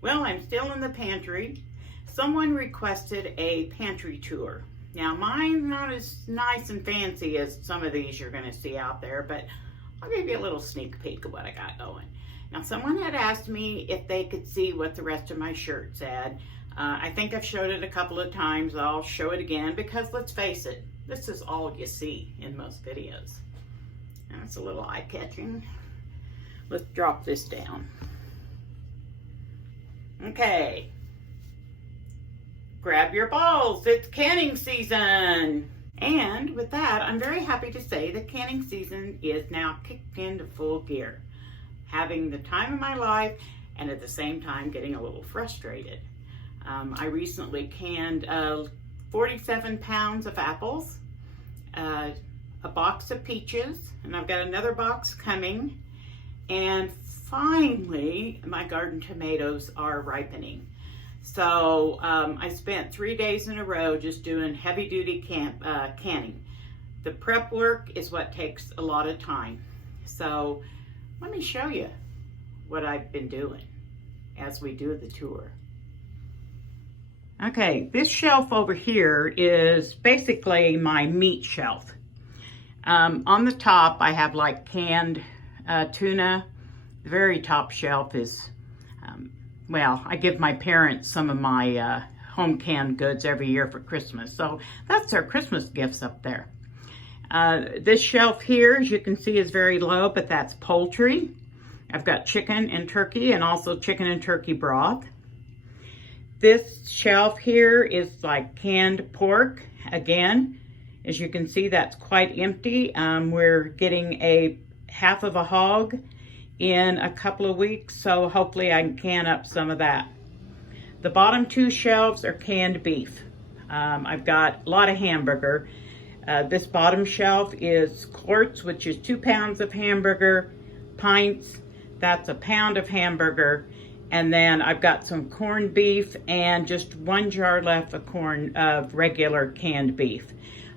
Well, I'm still in the pantry. Someone requested a pantry tour. Now, mine's not as nice and fancy as some of these you're going to see out there, but I'll give you a little sneak peek of what I got going. Now, someone had asked me if they could see what the rest of my shirt said. I think I've showed it a couple of times. I'll show it again because let's face it, this is all you see in most videos. And it's a little eye-catching. Let's drop this down. Okay. Grab your balls, it's canning season. And with that, I'm very happy to say that canning season is now kicked into full gear. Having the time of my life and at the same time getting a little frustrated. I recently canned 47 pounds of apples, a box of peaches, and I've got another box coming. And finally, my garden tomatoes are ripening. So I spent 3 days in a row just doing heavy-duty canning. The prep work is what takes a lot of time. So let me show you what I've been doing as we do the tour. Okay, this shelf over here is basically my meat shelf. On the top, I have like canned tuna. The very top shelf is, well, I give my parents some of my home canned goods every year for Christmas. So that's their Christmas gifts up there. This shelf here, as you can see, is very low, but that's poultry. I've got chicken and turkey and also chicken and turkey broth. This shelf here is like canned pork. Again, as you can see, that's quite empty. We're getting a half of a hog in a couple of weeks, so hopefully I can can up some of that. The bottom two shelves are canned beef. I've got a lot of hamburger. This bottom shelf is quarts, which is 2 pounds of hamburger. Pints, that's a pound of hamburger. And then I've got some corned beef and just 1 jar left of regular canned beef,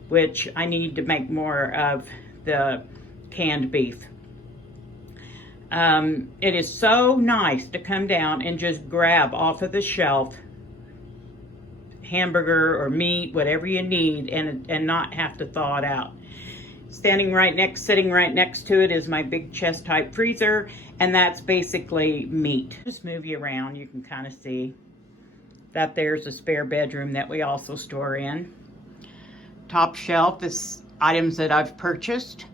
which I need to make more of the canned beef. It is so nice to come down and just grab off of the shelf hamburger or meat, whatever you need, and not have to thaw it out. Sitting right next to it is my big chest type freezer, and that's basically meat. Just move you around, you can kind of see that there's a spare bedroom that we also store in. Top shelf is items that I've purchased.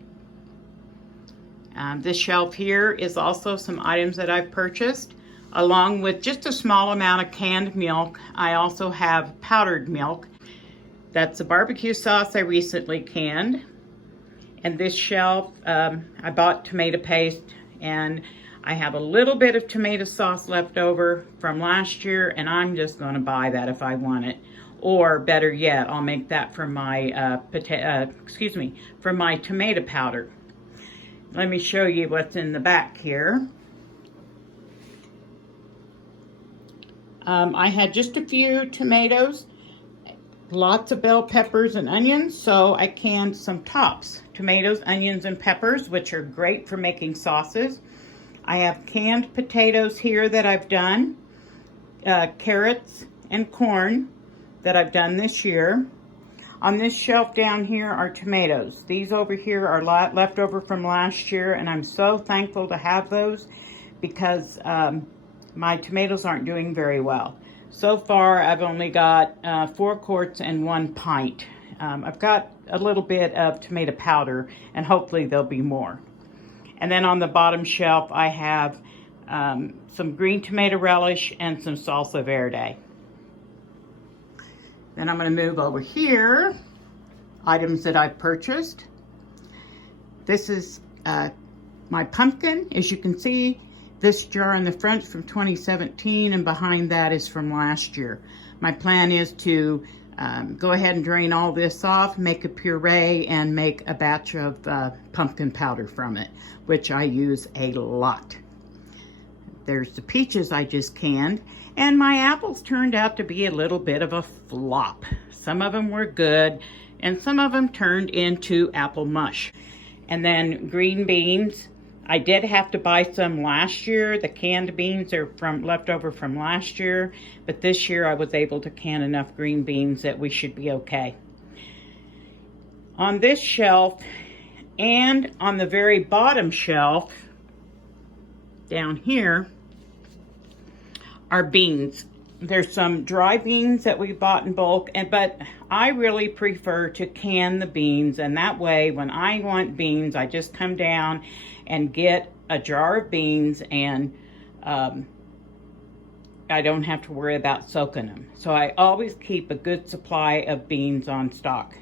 This shelf here is also some items that I've purchased, along with just a small amount of canned milk. I also have powdered milk. That's a barbecue sauce I recently canned. And this shelf, I bought tomato paste, and I have a little bit of tomato sauce left over from last year, and I'm just going to buy that if I want it. Or better yet, I'll make that from my from my tomato powder. Let me show you what's in the back here. I had just a few tomatoes, lots of bell peppers and onions, so I canned some tops. Tomatoes, onions, and peppers, which are great for making sauces. I have canned potatoes here that I've done, carrots and corn that I've done this year. On this shelf down here are tomatoes. These over here are left over from last year, and I'm so thankful to have those because my tomatoes aren't doing very well. So far, I've only got 4 quarts and 1 pint. I've got a little bit of tomato powder, and hopefully there'll be more. And then on the bottom shelf, I have some green tomato relish and some salsa verde. Then I'm going to move over here, items that I've purchased. This is my pumpkin. As you can see, this jar in the front is from 2017, and behind that is from last year. My plan is to go ahead and drain all this off, make a puree, and make a batch of pumpkin powder from it, which I use a lot. There's the peaches I just canned, and my apples turned out to be a little bit of a flop. Some of them were good, and some of them turned into apple mush. And then green beans, I did have to buy some last year. The canned beans are leftover from last year, but this year I was able to can enough green beans that we should be okay. On this shelf and on the very bottom shelf down here are beans. There's some dry beans that we bought in bulk, but I really prefer to can the beans, and that way when I want beans, I just come down and get a jar of beans, and I don't have to worry about soaking them. So I always keep a good supply of beans on stock.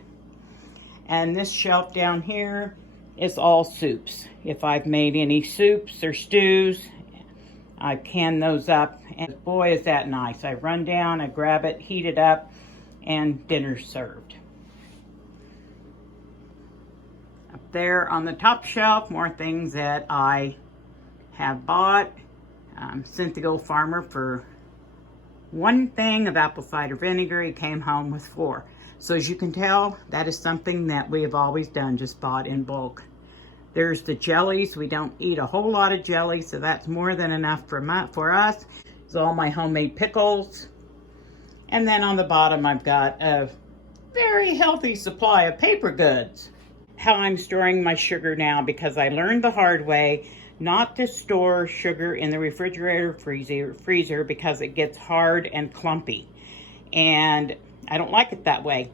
And this shelf down here is all soups. If I've made any soups or stews, I can those up, and boy is that nice. I run down, I grab it, heat it up, and dinner's served. Up there on the top shelf, more things that I have bought. Sent the old farmer for one thing of apple cider vinegar. He came home with 4. So as you can tell, that is something that we have always done, just bought in bulk. There's the jellies. We don't eat a whole lot of jelly, so that's more than enough for us. It's all my homemade pickles. And then on the bottom, I've got a very healthy supply of paper goods. How I'm storing my sugar now, because I learned the hard way not to store sugar in the refrigerator freezer because it gets hard and clumpy. And I don't like it that way.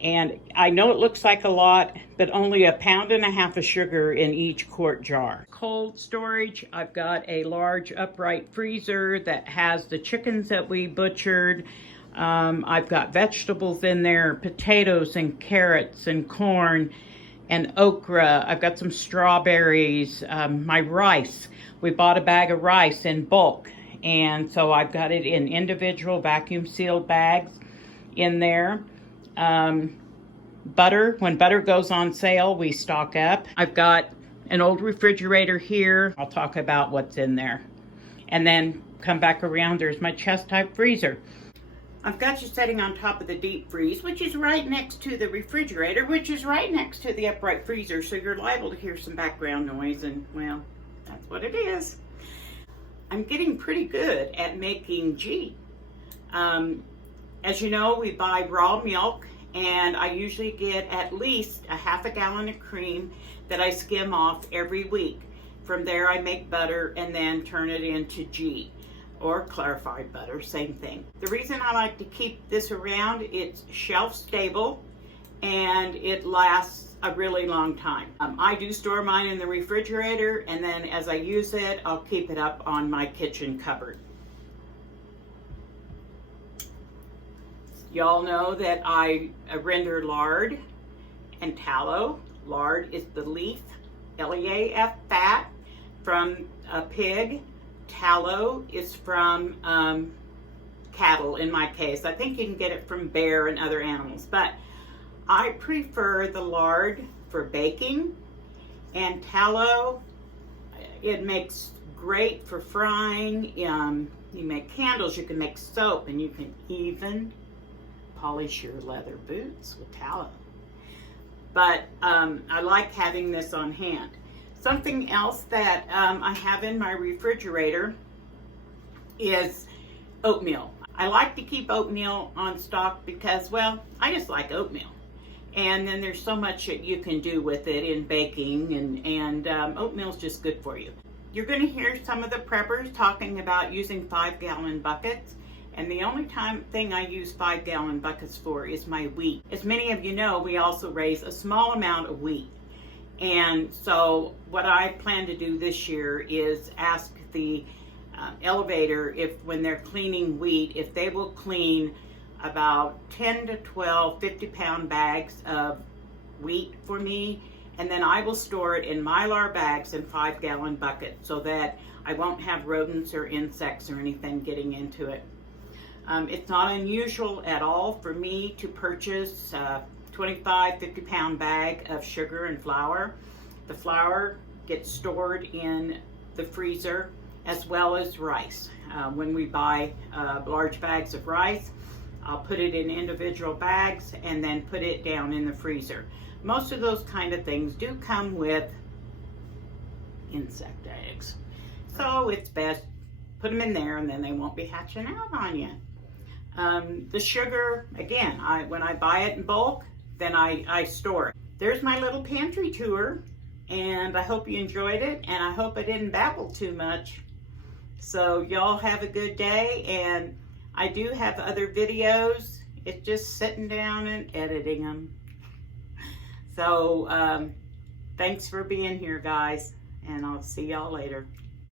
And I know it looks like a lot, but only 1.5 pounds of sugar in each quart jar. Cold storage, I've got a large upright freezer that has the chickens that we butchered. I've got vegetables in there, potatoes and carrots and corn and okra. I've got some strawberries, my rice. We bought a bag of rice in bulk, and so I've got it in individual vacuum sealed bags in there. Butter, when butter goes on sale, we stock up. I've got an old refrigerator here. I'll talk about what's in there. And then come back around, there's my chest type freezer. I've got you setting on top of the deep freeze, which is right next to the refrigerator, which is right next to the upright freezer, so you're liable to hear some background noise, and well, that's what it is. I'm getting pretty good at making ghee. As you know, we buy raw milk, and I usually get at least 1/2 gallon of cream that I skim off every week. From there, I make butter and then turn it into ghee, or clarified butter, same thing. The reason I like to keep this around, it's shelf stable and it lasts a really long time. I do store mine in the refrigerator, and then as I use it, I'll keep it up on my kitchen cupboard. Y'all know that I render lard and tallow. Lard is the leaf, L-E-A-F, fat from a pig. Tallow is from cattle in my case. I think you can get it from bear and other animals, but I prefer the lard for baking, and tallow, it makes great for frying. You make candles, you can make soap, and you can even polish your leather boots with tallow. But I like having this on hand. Something else that I have in my refrigerator is oatmeal. I like to keep oatmeal on stock because, well, I just like oatmeal. And then there's so much that you can do with it in baking, and oatmeal's just good for you. You're going to hear some of the preppers talking about using 5-gallon buckets. And the only thing I use 5-gallon buckets for is my wheat. As many of you know, we also raise a small amount of wheat. And so what I plan to do this year is ask the elevator, if when they're cleaning wheat, if they will clean about 10 to 12 50-pound bags of wheat for me, and then I will store it in Mylar bags in 5-gallon buckets so that I won't have rodents or insects or anything getting into it. It's not unusual at all for me to purchase 25, 50-pound bag of sugar and flour. The flour gets stored in the freezer as well as rice. When we buy large bags of rice, I'll put it in individual bags and then put it down in the freezer. Most of those kind of things do come with insect eggs. So it's best, put them in there and then they won't be hatching out on you. The sugar, again, when I buy it in bulk, then I store it. There's my little pantry tour, and I hope you enjoyed it, and I hope I didn't babble too much. So y'all have a good day, and I do have other videos. It's just sitting down and editing them. So thanks for being here, guys, and I'll see y'all later.